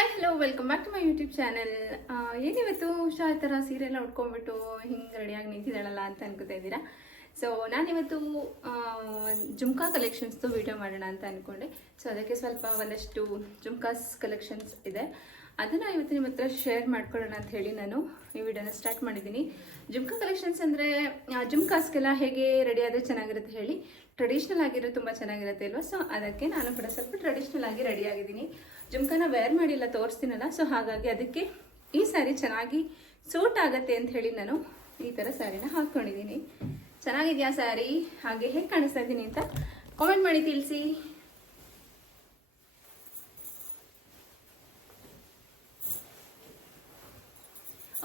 Hi hello welcome back to my YouTube channel. ಏನಿವತ್ತು ಉಷಾ ಈ ಥರ ಸೀರೆಲ್ಲ ಉಟ್ಕೊಂಡ್ಬಿಟ್ಟು ಹಿಂಗೆ ರೆಡಿಯಾಗಿ ನಿಂತಿದ್ದಾಳಲ್ಲ ಅಂತ ಅನ್ಕೋತಾ ಇದ್ದೀರಾ. ಸೊ ನಾನಿವತ್ತು ಜುಮ್ಕಾ ಕಲೆಕ್ಷನ್ಸ್ದು ವಿಡಿಯೋ ಮಾಡೋಣ ಅಂತ ಅಂದ್ಕೊಂಡೆ. ಸೊ ಅದಕ್ಕೆ ಒಂದಷ್ಟು ಜುಮ್ಕಾಸ್ ಕಲೆಕ್ಷನ್ಸ್ ಇದೆ, ಅದನ್ನು ಇವತ್ತು ನಿಮ್ಮ ಹತ್ರ ಶೇರ್ ಮಾಡ್ಕೊಳ್ಳೋಣ ಅಂತ ಹೇಳಿ ನಾನು ಈ ವಿಡಿಯೋನ ಸ್ಟಾರ್ಟ್ ಮಾಡಿದ್ದೀನಿ. ಜುಮ್ಕಾ ಕಲೆಕ್ಷನ್ಸ್ ಅಂದರೆ ಜುಮ್ಕಾಸ್ಗೆಲ್ಲ ಹೇಗೆ ರೆಡಿ ಆದರೆ ಚೆನ್ನಾಗಿರುತ್ತೆ ಹೇಳಿ, ಟ್ರೆಡಿಷ್ನಲ್ ಆಗಿರೋ ತುಂಬ ಚೆನ್ನಾಗಿರುತ್ತೆ ಅಲ್ವಾ. ಸೊ ಅದಕ್ಕೆ ನಾನು ಕೂಡ ಸ್ವಲ್ಪ ಟ್ರೆಡಿಷ್ನಲ್ ಆಗಿ ರೆಡಿ ಆಗಿದ್ದೀನಿ. ಜುಮ್ಕಾನ ವೇರ್ ಮಾಡಿಲ್ಲ, ತೋರಿಸ್ತೀನಲ್ಲ. ಸೊ ಹಾಗಾಗಿ ಅದಕ್ಕೆ ಈ ಸ್ಯಾರಿ ಚೆನ್ನಾಗಿ ಸೂಟ್ ಆಗುತ್ತೆ ಅಂತ ಹೇಳಿ ನಾನು ಈ ಥರ ಸ್ಯಾರಿನ ಹಾಕ್ಕೊಂಡಿದ್ದೀನಿ. ಚೆನ್ನಾಗಿದೆಯಾ ಸ್ಯಾರಿ, ಹಾಗೆ ಹೇಗೆ ಕಾಣಿಸ್ತಾ ಇದ್ದೀನಿ ಅಂತ ಕಾಮೆಂಟ್ ಮಾಡಿ ತಿಳಿಸಿ.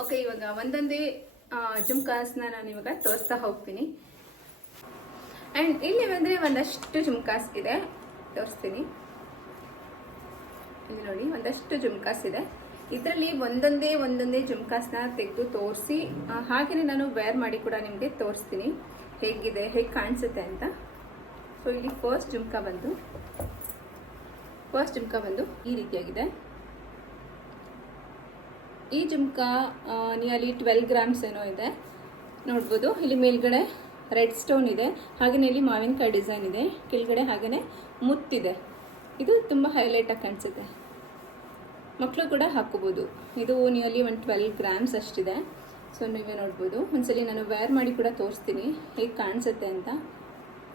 ಓಕೆ, ಇವಾಗ ಒಂದೊಂದೇ ಜುಮ್ಕಾಸ್ನ ನಾನು ಇವಾಗ ತೋರಿಸ್ತಾ ಹೋಗ್ತೀನಿ. ಆ್ಯಂಡ್ ಇಲ್ಲಿ ಬಂದರೆ ಒಂದಷ್ಟು ಜುಮ್ಕಾಸ್ ಇದೆ, ತೋರಿಸ್ತೀನಿ. ಇಲ್ಲಿ ನೋಡಿ, ಒಂದಷ್ಟು ಜುಮ್ಕಾಸ್ ಇದೆ. ಇದರಲ್ಲಿ ಒಂದೊಂದೇ ಜುಮ್ಕಾಸ್ನ ತೆಗೆದು ತೋರಿಸಿ, ಹಾಗೆಯೇ ನಾನು ವೇರ್ ಮಾಡಿ ಕೂಡ ನಿಮಗೆ ತೋರಿಸ್ತೀನಿ ಹೇಗಿದೆ, ಹೇಗೆ ಕಾಣಿಸುತ್ತೆ ಅಂತ. ಸೊ ಇಲ್ಲಿ ಫಸ್ಟ್ ಜುಮ್ಕಾ ಬಂದು ಈ ರೀತಿಯಾಗಿದೆ. ಈ ಜುಮ್ಕಾ ನಿಯರ್ಲಿ 12 ಗ್ರಾಮ್ಸ್ ಏನೋ ಇದೆ, ನೋಡ್ಬೋದು. ಇಲ್ಲಿ ಮೇಲ್ಗಡೆ ರೆಡ್ ಸ್ಟೋನ್ ಇದೆ, ಹಾಗೆಯೇ ಇಲ್ಲಿ ಮಾವಿನಕಾಯಿ ಡಿಸೈನ್ ಇದೆ, ಕೆಳಗಡೆ ಹಾಗೆಯೇ ಮುತ್ತಿದೆ. ಇದು ತುಂಬ ಹೈಲೈಟಾಗಿ ಕಾಣಿಸುತ್ತೆ, ಮಕ್ಕಳು ಕೂಡ ಹಾಕೋಬೋದು. ಇದು ನಿಯರ್ಲಿ 12 ಗ್ರಾಮ್ಸ್ ಅಷ್ಟಿದೆ. ಸೊ ನೀವೇ ನೋಡ್ಬೋದು. ಒಂದ್ಸಲಿ ನಾನು ವೇರ್ ಮಾಡಿ ಕೂಡ ತೋರಿಸ್ತೀನಿ ಹೇಗೆ ಕಾಣಿಸುತ್ತೆ ಅಂತ.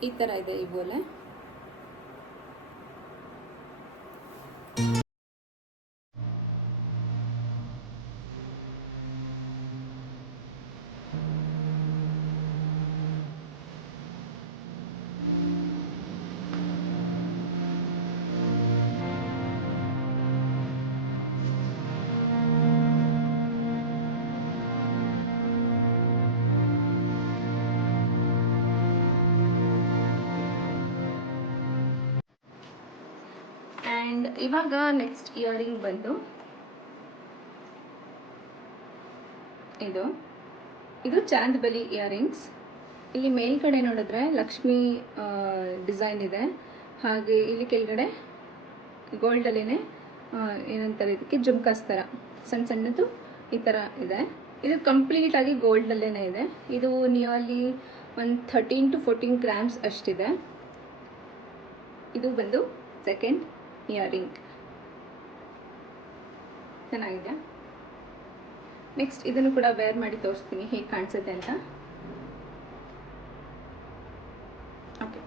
ಈ ಥರ ಇದೆ ಈ ಬೋಲೆ. ಆ್ಯಂಡ್ ಇವಾಗ ನೆಕ್ಸ್ಟ್ ಇಯರಿಂಗ್ ಬಂದು ಇದು ಚಾಂದ್ಬಲಿ ಇಯರಿಂಗ್ಸ್. ಇಲ್ಲಿ ಮೇಲ್ಗಡೆ ನೋಡಿದ್ರೆ ಲಕ್ಷ್ಮಿ ಡಿಸೈನ್ ಇದೆ, ಹಾಗೆ ಇಲ್ಲಿ ಕೆಳಗಡೆ ಗೋಲ್ಡಲ್ಲೇ ಏನಂತಾರೆ ಇದಕ್ಕೆ, ಜುಮ್ಕಾಸ್ ಥರ ಸಣ್ಣ ಸಣ್ಣದು ಈ ಥರ ಇದೆ. ಇದು ಕಂಪ್ಲೀಟಾಗಿ ಗೋಲ್ಡಲ್ಲೇ ಇದೆ. ಇದು ನಿಯರ್ಲಿ 13 to 14 ಗ್ರಾಮ್ಸ್ ಅಷ್ಟಿದೆ. ಇದು ಬಂದು ಸೆಕೆಂಡ್ ಇಯರಿಂಗ್. ಚೆನ್ನಾಗಿದೆ. ನೆಕ್ಸ್ಟ್ ಇದನ್ನು ಕೂಡ ವೇರ್ ಮಾಡಿ ತೋರಿಸ್ತೀನಿ ಹೇಗೆ ಕಾಣಿಸುತ್ತೆ ಅಂತ. ಓಕೆ,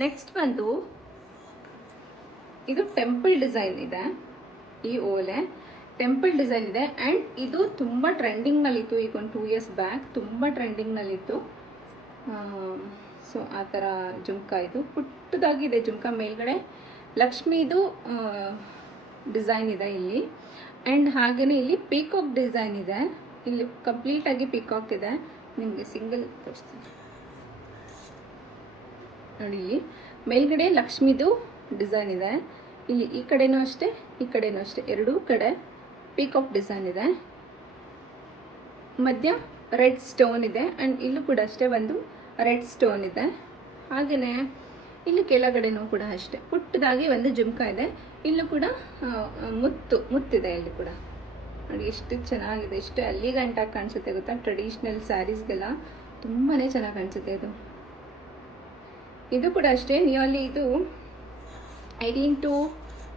ನೆಕ್ಸ್ಟ್ ಬಂದು ಇದು ಟೆಂಪಲ್ ಡಿಸೈನ್ ಇದೆ. ಈ ಓಲೆ ಟೆಂಪಲ್ ಡಿಸೈನ್ ಇದೆ, ಆ್ಯಂಡ್ ಇದು ತುಂಬ ಟ್ರೆಂಡಿಂಗ್ನಲ್ಲಿತ್ತು. ಈಗ ಒಂದು 2 years ಬ್ಯಾಕ್ ತುಂಬ ಟ್ರೆಂಡಿಂಗ್ನಲ್ಲಿತ್ತು. ಸೊ ಆ ಥರ ಜುಮ್ಕಾ ಇದು ಪುಟ್ಟದಾಗಿದೆ. ಜುಮ್ಕಾ ಮೇಲ್ಗಡೆ ಲಕ್ಷ್ಮೀದು ಡಿಸೈನ್ ಇದೆ ಇಲ್ಲಿ, ಆ್ಯಂಡ್ ಹಾಗೆಯೇ ಇಲ್ಲಿ ಪೀಕಾಕ್ ಡಿಸೈನ್ ಇದೆ. ಇಲ್ಲಿ ಕಂಪ್ಲೀಟಾಗಿ ಪೀಕಾಕ್ ಇದೆ. ನಿಮಗೆ ಸಿಂಗಲ್ ತೋರಿಸ್ತೀನಿ ನೋಡಿ. ಇಲ್ಲಿ ಮೇಲ್ಗಡೆ ಲಕ್ಷ್ಮಿದು ಡಿಸೈನ್ ಇದೆ, ಇಲ್ಲಿ ಈ ಕಡೆನೂ ಅಷ್ಟೇ, ಈ ಕಡೆನೂ ಅಷ್ಟೇ, ಎರಡೂ ಕಡೆ ಪೀಕಾಕ್ ಡಿಸೈನ್ ಇದೆ. ಮಧ್ಯ ರೆಡ್ ಸ್ಟೋನ್ ಇದೆ, ಆ್ಯಂಡ್ ಇಲ್ಲೂ ಕೂಡ ಅಷ್ಟೇ ಒಂದು ರೆಡ್ ಸ್ಟೋನ್ ಇದೆ. ಹಾಗೆಯೇ ಇಲ್ಲಿ ಕೆಳಗಡೆನೂ ಕೂಡ ಅಷ್ಟೇ ಪುಟ್ಟದಾಗಿ ಒಂದು ಜುಮ್ಕಾ ಇದೆ. ಇಲ್ಲೂ ಕೂಡ ಮುತ್ತಿದೆ. ಇಲ್ಲಿ ಕೂಡ ನೋಡಿ ಎಷ್ಟು ಚೆನ್ನಾಗಿದೆ, ಎಷ್ಟು ಎಲಿಗೆಂಟಾಗಿ ಕಾಣಿಸುತ್ತೆ ಗೊತ್ತಾ. ಟ್ರೆಡಿಷ್ನಲ್ ಸ್ಯಾರೀಸ್ಗೆಲ್ಲ ತುಂಬಾ ಚೆನ್ನಾಗಿ ಕಾಣಿಸುತ್ತೆ ಇದು. ಇದು ಕೂಡ ಅಷ್ಟೇ, ನಿಯರ್ಲಿ ಇದು 18 to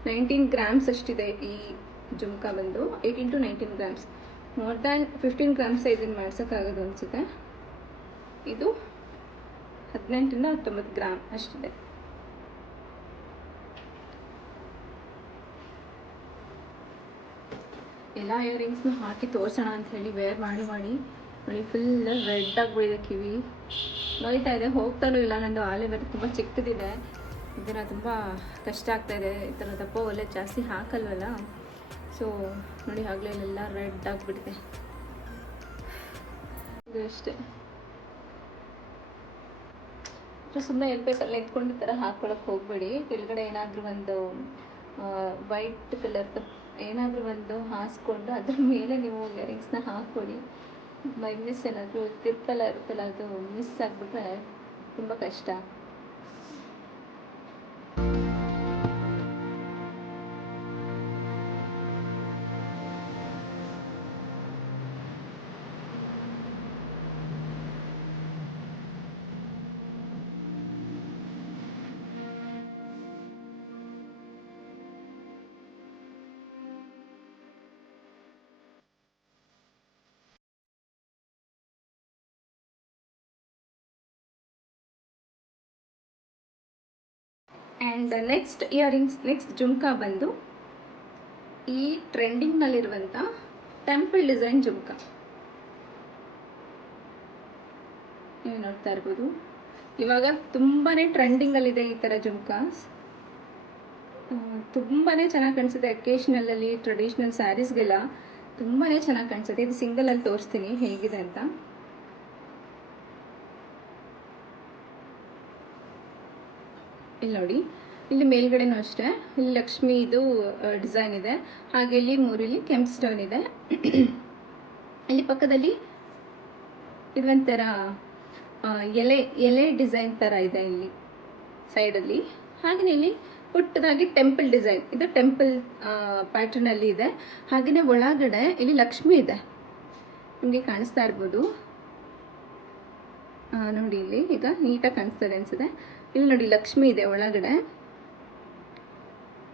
19 ಗ್ರಾಮ್ಸ್ ಅಷ್ಟಿದೆ. ಈ ಜುಮ್ಕಾ ಬಂದು 18 to 19 grams. More than 15 grams ಇದನ್ನು ಮಾಡ್ಸೋಕ್ಕಾಗೋದು ಅನಿಸುತ್ತೆ. ಇದು 18 to 19 ಗ್ರಾಮ್ ಅಷ್ಟಿದೆ. ಎಲ್ಲ ಇಯರಿಂಗ್ಸ್ನು ಹಾಕಿ ತೋರಿಸೋಣ ಅಂತ ಹೇಳಿ ವೇರ್ ಮಾಡಿ ನೋಡಿ, ಫುಲ್ ರೆಡ್ ಆಗಿಬಿಡಿದೆ. ಕಿವಿ ನೋಯ್ತಾ ಇದೆ, ಹೋಗ್ತಾನೂ ಇಲ್ಲ. ನಂದು ಆಲೆ ಬೇರೆ ತುಂಬ ಚಿಕ್ಕದಿದೆ. ಇದನ್ನು ತುಂಬ ಕಷ್ಟ ಆಗ್ತಾಯಿದೆ. ಈ ಥರ ದಪ್ಪ ಒಲೆ ಜಾಸ್ತಿ ಹಾಕಲ್ವಲ್ಲ, ಸೊ ನೋಡಿ ಆಗಲೇ ಇಲ್ಲೆಲ್ಲ ರೆಡ್ ಆಗಿಬಿಟ್ಟಿದೆ. ಇದು ಅಷ್ಟೇ, ಸುಮ್ಮನೆ ಎಲ್ಬೇಕಲ್ಲ ನಿಂತ್ಕೊಂಡು ಈ ಥರ ಹಾಕ್ಕೊಳಕ್ಕೆ ಹೋಗಬೇಡಿ. ಕೆಳಗಡೆ ಏನಾದರೂ ಒಂದು ವೈಟ್ ಕಲರ್ ಏನಾದರೂ ಒಂದು ಹಾಸ್ಕೊಂಡು ಅದ್ರ ಮೇಲೆ ನೀವು ಇಯರಿಂಗ್ಸ್ನ ಹಾಕ್ಕೊಡಿ. ಬೈ ಮಿಸ್ ಏನಾದರೂ ತಿರ್ಪೆಲ್ಲ ಇರುತ್ತಲ್ಲ, ಅದು ಮಿಸ್ ಆಗಿಬಿಟ್ರೆ ತುಂಬ ಕಷ್ಟ. ಆ್ಯಂಡ್ ನೆಕ್ಸ್ಟ್ ಜುಮ್ಕಾ ಬಂದು ಈ ಟ್ರೆಂಡಿಂಗ್ನಲ್ಲಿರುವಂಥ ಟೆಂಪಲ್ ಡಿಸೈನ್ ಜುಮ್ಕಾ. ನೀವು ನೋಡ್ತಾ ಇರ್ಬೋದು, ಇವಾಗ ತುಂಬಾ ಟ್ರೆಂಡಿಂಗಲ್ಲಿದೆ ಈ ಥರ ಜುಮ್ಕಾಸ್. ತುಂಬಾ ಚೆನ್ನಾಗಿ ಕಾಣಿಸುತ್ತೆ. ಅಕೇಶ್ನಲಲ್ಲಿ ಟ್ರೆಡಿಷ್ನಲ್ ಸ್ಯಾರೀಸ್ಗೆಲ್ಲ ತುಂಬಾ ಚೆನ್ನಾಗಿ ಕಾಣಿಸುತ್ತೆ. ಇದು ಸಿಂಗಲಲ್ಲಿ ತೋರಿಸ್ತೀನಿ ಹೇಗಿದೆ ಅಂತ. ಇಲ್ಲಿ ನೋಡಿ, ಇಲ್ಲಿ ಮೇಲ್ಗಡೆನೂ ಅಷ್ಟೇ, ಇಲ್ಲಿ ಲಕ್ಷ್ಮಿ ಇದು ಡಿಸೈನ್ ಇದೆ. ಹಾಗೆ ಇಲ್ಲಿ ಮೂರಿಲಿ ಕೆಂಪು ಸ್ಟೋನ್ ಇದೆ. ಇಲ್ಲಿ ಪಕ್ಕದಲ್ಲಿ ಇದೊಂಥರ ಎಲೆ ಡಿಸೈನ್ ಥರ ಇದೆ ಇಲ್ಲಿ ಸೈಡಲ್ಲಿ. ಹಾಗೆಯೇ ಇಲ್ಲಿ ಪುಟ್ಟದಾಗಿ ಟೆಂಪಲ್ ಡಿಸೈನ್, ಇದು ಟೆಂಪಲ್ ಪ್ಯಾಟರ್ನಲ್ಲಿ ಇದೆ. ಹಾಗೆಯೇ ಒಳಗಡೆ ಇಲ್ಲಿ ಲಕ್ಷ್ಮಿ ಇದೆ, ನಿಮಗೆ ಕಾಣಿಸ್ತಾ ಇರ್ಬೋದು ನೋಡಿ. ಇಲ್ಲಿ ಈಗ ನೀಟಾಗಿ ಕಾಣಿಸ್ತದೆ ಅನಿಸುತ್ತೆ. ಇಲ್ಲಿ ನೋಡಿ ಲಕ್ಷ್ಮಿ ಇದೆ ಒಳಗಡೆ.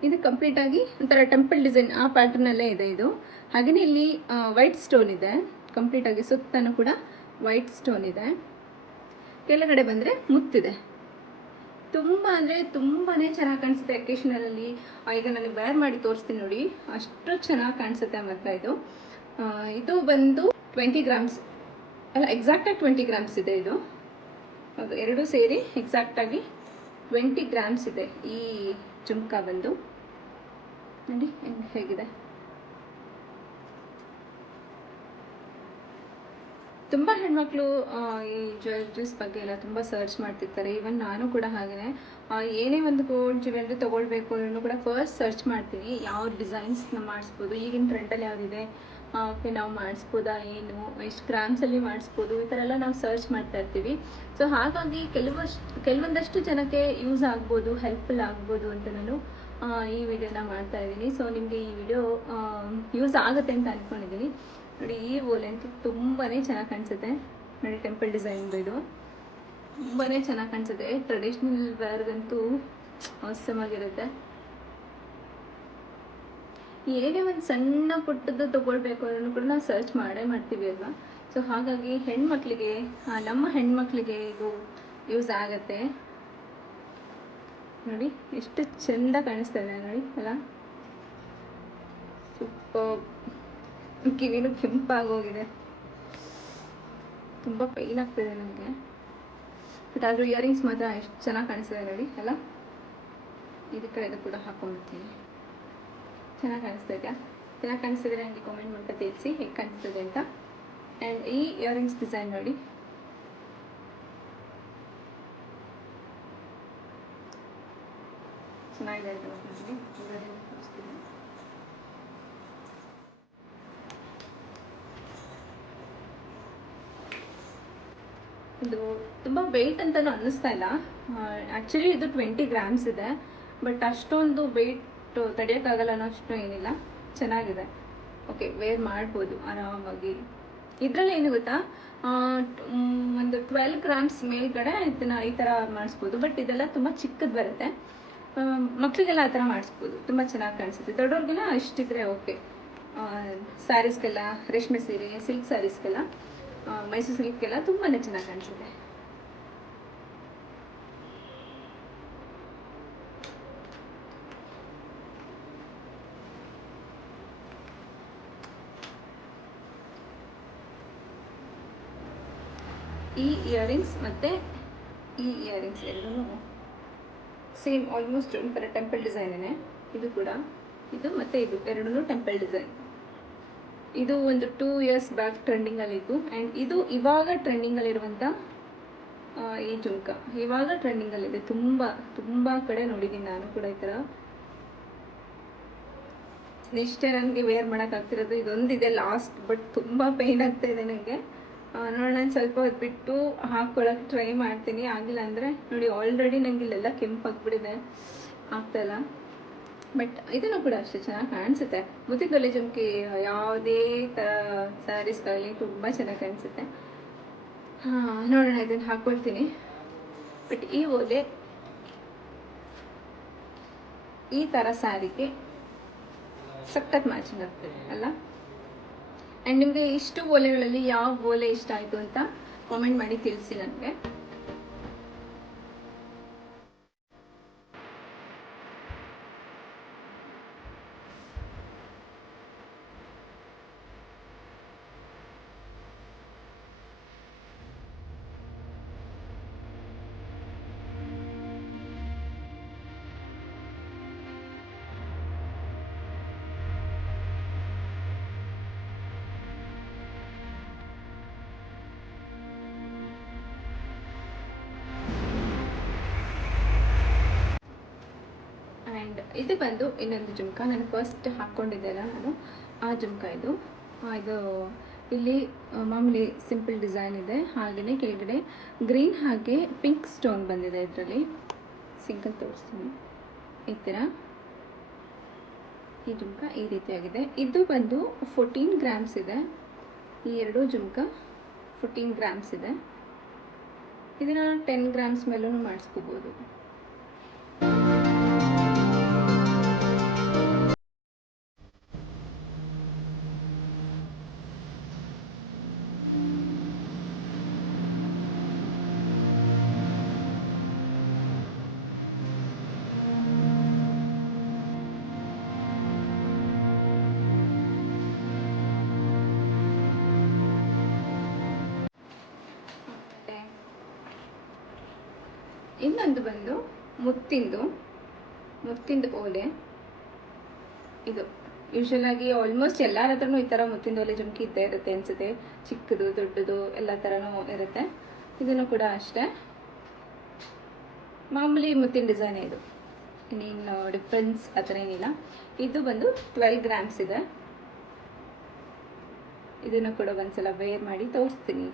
ಇದು ಕಂಪ್ಲೀಟಾಗಿ ಒಂಥರ ಟೆಂಪಲ್ ಡಿಸೈನ್ ಆ ಪ್ಯಾಟರ್ನಲ್ಲೇ ಇದೆ ಇದು. ಹಾಗೆಯೇ ಇಲ್ಲಿ ವೈಟ್ ಸ್ಟೋನ್ ಇದೆ, ಕಂಪ್ಲೀಟಾಗಿ ಸುತ್ತಲೂ ಕೂಡ ವೈಟ್ ಸ್ಟೋನ್ ಇದೆ. ಕೆಳಗಡೆ ಬಂದರೆ ಮುತ್ತಿದೆ. ತುಂಬ ಅಂದರೆ ತುಂಬಾ ಚೆನ್ನಾಗಿ ಕಾಣಿಸುತ್ತೆ ಅಕೇಶನಲ್ಲಿ. ಈಗ ನನಗೆ ವೇರ್ ಮಾಡಿ ತೋರಿಸ್ತೀನಿ ನೋಡಿ, ಅಷ್ಟು ಚೆನ್ನಾಗಿ ಕಾಣಿಸುತ್ತೆ. ಮತ್ತು ಇದು ಬಂದು 20 ಗ್ರಾಮ್ಸ್ ಅಲ್ಲ, ಎಕ್ಸಾಕ್ಟಾಗಿ 20 ಗ್ರಾಮ್ಸ್ ಇದೆ ಇದು. ಅದು ಎರಡೂ ಸೇರಿ ಎಕ್ಸಾಕ್ಟಾಗಿ 20 ಗ್ರಾಮ್ಸ್ ಇದೆ ಈ ಜುಮ್ಕಾ ಬಂದು. ನೋಡಿ ಹೇಗಿದೆ. ತುಂಬ ಹೆಣ್ಮಕ್ಳು ಈ ಜ್ಯುವೆಲ್ರೀಸ್ ಬಗ್ಗೆ ಎಲ್ಲ ತುಂಬ ಸರ್ಚ್ ಮಾಡ್ತಿರ್ತಾರೆ. ಈವನ್ ನಾನು ಕೂಡ ಹಾಗೆಯೇ ಏನೇ ಒಂದು ಗೋಲ್ಡ್ ಜ್ಯುವೆಲ್ರಿ ತೊಗೊಳ್ಬೇಕು ಅನ್ನೂ ಕೂಡ ಫಸ್ಟ್ ಸರ್ಚ್ ಮಾಡ್ತೀನಿ, ಯಾವ ಡಿಸೈನ್ಸ್ನ ಮಾಡಿಸ್ಬೋದು, ಈಗಿನ ಟ್ರೆಂಡಲ್ಲಿ ಯಾವುದಿದೆ, ಓಕೆ ನಾವು ಮಾಡಿಸ್ಬೋದಾ, ಏನು ಎಷ್ಟು ಗ್ರಾಮ್ಸಲ್ಲಿ ಮಾಡಿಸ್ಬೋದು, ಈ ಥರ ಎಲ್ಲ ನಾವು ಸರ್ಚ್ ಮಾಡ್ತಾ ಇರ್ತೀವಿ. ಸೊ ಹಾಗಾಗಿ ಕೆಲವೊಂದಷ್ಟು ಜನಕ್ಕೆ ಯೂಸ್ ಆಗ್ಬೋದು, ಹೆಲ್ಪ್ಫುಲ್ ಆಗ್ಬೋದು ಅಂತ ನಾನು ಈ ವಿಡಿಯೋನ ಮಾಡ್ತಾ ಇದ್ದೀನಿ. ಸೊ ನಿಮಗೆ ಈ ವಿಡಿಯೋ ಯೂಸ್ ಆಗುತ್ತೆ ಅಂತ ಅಂದ್ಕೊಂಡಿದ್ದೀನಿ. ನೋಡಿ, ಈ ಓಲೆ ಅಂತೂ ತುಂಬಾ ಚೆನ್ನಾಗಿ ಕಾಣಿಸುತ್ತೆ. ನೋಡಿ, ಟೆಂಪಲ್ ಡಿಸೈನ್ದು ಇದು ತುಂಬಾ ಚೆನ್ನಾಗಿ ಕಾಣಿಸುತ್ತೆ. ಟ್ರೆಡಿಷ್ನಲ್ ವೇರ್ಗಂತೂ ಅವಶ್ಯವಾಗಿರುತ್ತೆ. ಏನೇ ಒಂದು ಸಣ್ಣ ಪುಟ್ಟದ್ದು ತೊಗೊಳ್ಬೇಕು ಅನ್ನೋದು ಕೂಡ ನಾವು ಸರ್ಚ್ ಮಾಡ್ತೀವಿ ಅಲ್ವಾ. ಸೊ ಹಾಗಾಗಿ ಹೆಣ್ಮಕ್ಳಿಗೆ, ನಮ್ಮ ಹೆಣ್ಮಕ್ಳಿಗೆ ಇದು ಯೂಸ್ ಆಗುತ್ತೆ. ನೋಡಿ ಎಷ್ಟು ಚೆಂದ ಕಾಣಿಸ್ತಾ ಇದೆ ನೋಡಿ ಅಲ್ಲ, ಸೂಪರ್. ಕಿವಿನೂ ಕೆಂಪಾಗೋಗಿದೆ, ತುಂಬ ಪೈನ್ ಆಗ್ತಿದೆ ನನಗೆ. ಬಟ್ ಆದರೂ ಇಯರಿಂಗ್ಸ್ ಮಾತ್ರ ಎಷ್ಟು ಚೆನ್ನಾಗಿ ಕಾಣಿಸ್ತಿದೆ ನೋಡಿ ಅಲ್ಲ. ಇದಕ್ಕೆ ಇದು ಕೂಡ ಹಾಕೊಂಡ್ಬಿಡ್ತೀನಿ. ಚೆನ್ನಾಗಿ ಕಾಣಿಸ್ತಾ ಇದೆಯಾ? ಚೆನ್ನಾಗಿ ಕಾಣಿಸ್ತಿದ್ರೆ ನನಗೆ ಕಾಮೆಂಟ್ ಮಾಡ್ತಾ ತಿಳಿಸಿ ಹೇಗೆ ಕಾಣಿಸ್ತದೆ ಅಂತ. ಆ್ಯಂಡ್ ಈ ಇಯರಿಂಗ್ಸ್ ಡಿಸೈನ್ ನೋಡಿ, ಚೆನ್ನಾಗಿದೆ ಅಂತ ನೋಡ್ತೀನಿ. ಇದು ತುಂಬ ವೆಯ್ಟ್ ಅಂತಲೂ ಅನ್ನಿಸ್ತಾ ಇಲ್ಲ. ಆ್ಯಕ್ಚುಲಿ ಇದು 20 ಗ್ರಾಮ್ಸ್ ಇದೆ, ಬಟ್ ಅಷ್ಟೊಂದು ವೆಯ್ಟ್ ತಡೆಯೋಕ್ಕಾಗಲ್ಲ ಅನ್ನೋ ಅಷ್ಟು ಏನಿಲ್ಲ. ಚೆನ್ನಾಗಿದೆ, ಓಕೆ, ವೇರ್ ಮಾಡ್ಬೋದು ಆರಾಮಾಗಿ. ಇದರಲ್ಲಿ ಏನು ಗೊತ್ತಾ, ಒಂದು 12 ಗ್ರಾಮ್ಸ್ ಮೇಲ್ಗಡೆ ಇದನ್ನು ಈ ಥರ ಮಾಡಿಸ್ಬೋದು. ಬಟ್ ಇದೆಲ್ಲ ತುಂಬ ಚಿಕ್ಕದು ಬರುತ್ತೆ. ಮಕ್ಕಳಿಗೆಲ್ಲ ಆ ಥರ ಮಾಡಿಸ್ಬೋದು, ತುಂಬ ಚೆನ್ನಾಗಿ ಕಾಣಿಸುತ್ತೆ. ದೊಡ್ಡವ್ರಿಗೆಲ್ಲ ಇಷ್ಟಿದ್ರೆ ಓಕೆ. ಸ್ಯಾರೀಸ್ಗೆಲ್ಲ, ರೇಷ್ಮೆ ಸೀರೆ, ಸಿಲ್ಕ್ ಸ್ಯಾರೀಸ್ಗೆಲ್ಲ, ಮೈಸೂರು ಸಿಲ್ಕ್ಗೆಲ್ಲ ತುಂಬಾ ಚೆನ್ನಾಗಿ ಕಾಣಿಸುತ್ತೆ. ಈ ಇಯರಿಂಗ್ಸ್ ಮತ್ತು ಈ ಇಯರಿಂಗ್ಸ್ ಎರಡೂ ಸೇಮ್ ಆಲ್ಮೋಸ್ಟ್ ಒಂಥರ ಟೆಂಪಲ್ ಡಿಸೈನೇ ಇದು ಕೂಡ. ಇದು ಮತ್ತು ಇದು ಎರಡೂ ಟೆಂಪಲ್ ಡಿಸೈನ್. ಇದು ಒಂದು 2 ಇಯರ್ಸ್ ಬ್ಯಾಕ್ ಟ್ರೆಂಡಿಂಗಲ್ಲಿತ್ತು. ಆ್ಯಂಡ್ ಇದು ಇವಾಗ ಟ್ರೆಂಡಿಂಗಲ್ಲಿರುವಂಥ ಈ ಜುಮ್ಕ ಇವಾಗ ಟ್ರೆಂಡಿಂಗಲ್ಲಿದೆ. ತುಂಬ ಕಡೆ ನೋಡಿದ್ದೀನಿ ನಾನು ಕೂಡ ಈ ಥರ. ಇಷ್ಟೇ ನನಗೆ ವೇರ್ ಮಾಡೋಕ್ಕಾಗ್ತಿರೋದು. ಇದೊಂದಿದೆ ಲಾಸ್ಟ್, ಬಟ್ ತುಂಬ ಪೇಯ್ನ್ ಆಗ್ತಾಯಿದೆ ನನಗೆ. ನೋಡೋಣ, ಸ್ವಲ್ಪ ಹೊತ್ತು ಬಿಟ್ಟು ಹಾಕ್ಕೊಳ್ಳೋಕೆ ಟ್ರೈ ಮಾಡ್ತೀನಿ. ಆಗಿಲ್ಲ ಅಂದರೆ ನೋಡಿ, ಆಲ್ರೆಡಿ ನನಗೆ ಇಲ್ಲೆಲ್ಲ ಕೆಂಪಾಗ್ಬಿಟ್ಟಿದೆ, ಆಗ್ತಾಯಿಲ್ಲ. ಬಟ್ ಇದನ್ನು ಕೂಡ ಅಷ್ಟೇ ಚೆನ್ನಾಗಿ ಕಾಣಿಸುತ್ತೆ. ಮುತ್ತಿನೊಲೆ ಜುಮ್ಕಿ ಯಾವುದೇ ಥರ ಸ್ಯಾರೀಸ್ಗಳಲ್ಲಿ ತುಂಬ ಚೆನ್ನಾಗಿ ಕಾಣಿಸುತ್ತೆ. ನೋಡೋಣ, ಇದನ್ನು ಹಾಕ್ಕೊಳ್ತೀನಿ. ಬಟ್ ಈ ಓಲೆ ಈ ಥರ ಸ್ಯಾರಿಗೆ ಸಖತ್ ಮ್ಯಾಚಿಂಗ್ ಆಗ್ತದೆ ಅಲ್ಲ. ಆ್ಯಂಡ್ ನಿಮಗೆ ಇಷ್ಟು ಓಲೆಗಳಲ್ಲಿ ಯಾವ ಓಲೆ ಇಷ್ಟ ಆಯಿತು ಅಂತ ಕಾಮೆಂಟ್ ಮಾಡಿ ತಿಳಿಸಿ ನನಗೆ. ಆ್ಯಂಡ್ ಇದು ಬಂದು ಇನ್ನೊಂದು ಜುಮ್ಕ, ನಾನು ಫಸ್ಟ್ ಹಾಕ್ಕೊಂಡಿದ್ದೆಲ್ಲ ನಾನು ಆ ಜುಮ್ಕ. ಇದು ಇಲ್ಲಿ ಮಾಮೂಲಿ ಸಿಂಪಲ್ ಡಿಸೈನ್ ಇದೆ. ಹಾಗೆಯೇ ಕೆಳಗಡೆ ಗ್ರೀನ್ ಹಾಗೆ ಪಿಂಕ್ ಸ್ಟೋನ್ ಬಂದಿದೆ. ಇದರಲ್ಲಿ ಸಿಂಗಲ್ ತೋರಿಸ್ತೀನಿ. ಈ ಥರ ಈ ಜುಮ್ಕ ಈ ರೀತಿಯಾಗಿದೆ. ಇದು ಬಂದು 14 ಗ್ರಾಮ್ಸ್ ಇದೆ. ಈ ಎರಡು ಜುಮ್ಕ 14 ಗ್ರಾಮ್ಸ್ ಇದೆ. ಇದನ್ನು 10 ಗ್ರಾಮ್ಸ್ ಮೇಲೂ ಮಾಡಿಸ್ಕೋಬೋದು. ಇನ್ನೊಂದು ಬಂದು ಮುತ್ತಿಂದು ಓಲೆ. ಇದು ಯೂಶಲ್ ಆಗಿ ಆಲ್ಮೋಸ್ಟ್ ಎಲ್ಲರ ಹತ್ರನೂ ಈ ಥರ ಮುತ್ತಿಂದ ಓಲೆ ಜುಮ್ಕಿ ಇದ್ದೇ ಇರುತ್ತೆ ಅನಿಸುತ್ತೆ. ಚಿಕ್ಕದು ದೊಡ್ಡದು ಎಲ್ಲ ಥರನೂ ಇರುತ್ತೆ. ಇದನ್ನು ಕೂಡ ಅಷ್ಟೇ ಮಾಮೂಲಿ ಮುತ್ತಿನ ಡಿಸೈನ್. ಇದು ಇನ್ನೇನು ಡಿಫ್ರೆನ್ಸ್ ಆ ಥರ ಏನಿಲ್ಲ. ಇದು ಬಂದು 12 ಗ್ರಾಮ್ಸ್ ಇದೆ. ಇದನ್ನು ಕೂಡ ಒಂದ್ಸಲ ವೇರ್ ಮಾಡಿ ತೋರಿಸ್ತೀನಿ.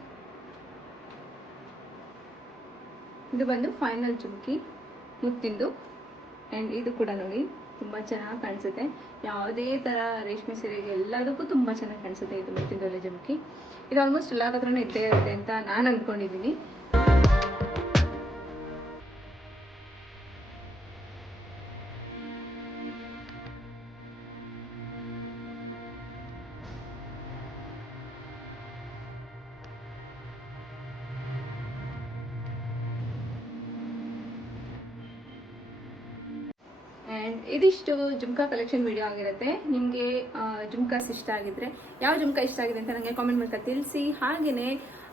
ಇದು ಬಂದು ಫೈನಲ್ ಜುಮ್ಕಿ ಮುತ್ತಿಂದು. ಆ್ಯಂಡ್ ಇದು ಕೂಡ ನೋಡಿ ತುಂಬ ಚೆನ್ನಾಗಿ ಕಾಣಿಸುತ್ತೆ. ಯಾವುದೇ ಥರ ರೇಷ್ಮೆ ಸೀರೆಗೆ ಎಲ್ಲದಕ್ಕೂ ತುಂಬ ಚೆನ್ನಾಗಿ ಕಾಣಿಸುತ್ತೆ ಇದು ಮುತ್ತಿನೊಲೆ ಜುಮ್ಕಿ. ಇದು ಆಲ್ಮೋಸ್ಟ್ ಎಲ್ಲರ ಹತ್ರನೂ ಇದ್ದೇ ಇರುತ್ತೆ ಅಂತ ನಾನು ಅಂದ್ಕೊಂಡಿದ್ದೀನಿ. ಆ್ಯಂಡ್ ಇದಿಷ್ಟು ಜುಮ್ಕಾ ಕಲೆಕ್ಷನ್ ವಿಡಿಯೋ ಆಗಿರುತ್ತೆ. ನಿಮಗೆ ಜುಮ್ಕಾಸ್ ಇಷ್ಟ ಆಗಿದ್ರೆ, ಯಾವ ಜುಮ್ಕಾ ಇಷ್ಟ ಆಗಿದೆ ಅಂತ ನನಗೆ ಕಾಮೆಂಟ್ ಮೂಲಕ ತಿಳಿಸಿ. ಹಾಗೆಯೇ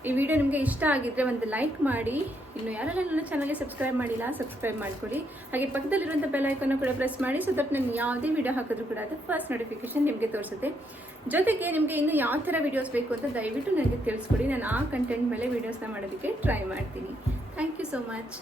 ಈ ವಿಡಿಯೋ ನಿಮಗೆ ಇಷ್ಟ ಆಗಿದ್ರೆ ಒಂದು ಲೈಕ್ ಮಾಡಿ. ಇನ್ನು ಯಾರೆಲ್ಲ ನನ್ನ ಚಾನಲ್ಗೆ ಸಬ್ಸ್ಕ್ರೈಬ್ ಮಾಡಿಲ್ಲ, ಸಬ್ಸ್ಕ್ರೈಬ್ ಮಾಡಿಕೊಡಿ. ಹಾಗೆ ಪಕ್ಕದಲ್ಲಿರುವಂಥ ಬೆಲ್ ಐಕಾನ್ನ ಕೂಡ ಪ್ರೆಸ್ ಮಾಡಿ, ಸೊ ದಟ್ ನಾನು ಯಾವುದೇ ವಿಡಿಯೋ ಹಾಕಿದ್ರು ಕೂಡ ಅದು ಫಸ್ಟ್ ನೋಟಿಫಿಕೇಶನ್ ನಿಮಗೆ ತೋರಿಸುತ್ತೆ. ಜೊತೆಗೆ ನಿಮಗೆ ಇನ್ನು ಯಾವ ಥರ ವಿಡಿಯೋಸ್ ಬೇಕು ಅಂತ ದಯವಿಟ್ಟು ನನಗೆ ತಿಳಿಸ್ಕೊಡಿ. ನಾನು ಆ ಕಂಟೆಂಟ್ ಮೇಲೆ ವಿಡಿಯೋಸ್ನ ಮಾಡೋದಕ್ಕೆ ಟ್ರೈ ಮಾಡ್ತೀನಿ. Thank you so much.